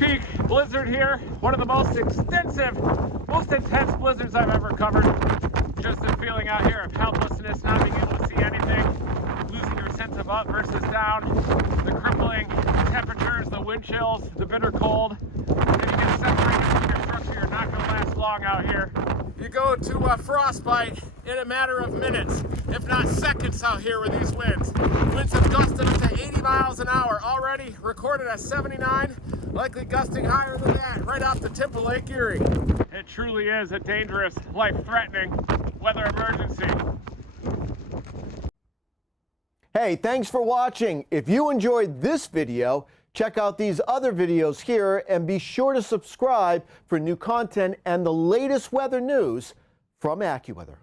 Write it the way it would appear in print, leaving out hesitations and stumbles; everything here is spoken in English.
peak blizzard here. One of the most extensive, most intense blizzards I've ever covered. Just a feeling out here of helplessness, not being able to see anything, losing your sense of up versus down, the crippling temperatures, the wind chills, the bitter cold. If you get separated from your structure, you're not going to last long out here. You go to frostbite in a matter of minutes, if not seconds out here with these winds. Winds have gusted up to 80 miles an hour already, recorded at 79, likely gusting higher than that, right off the tip of Lake Erie. It truly is a dangerous, life-threatening weather emergency. Hey, thanks for watching. If you enjoyed this video, check out these other videos here and be sure to subscribe for new content and the latest weather news from AccuWeather.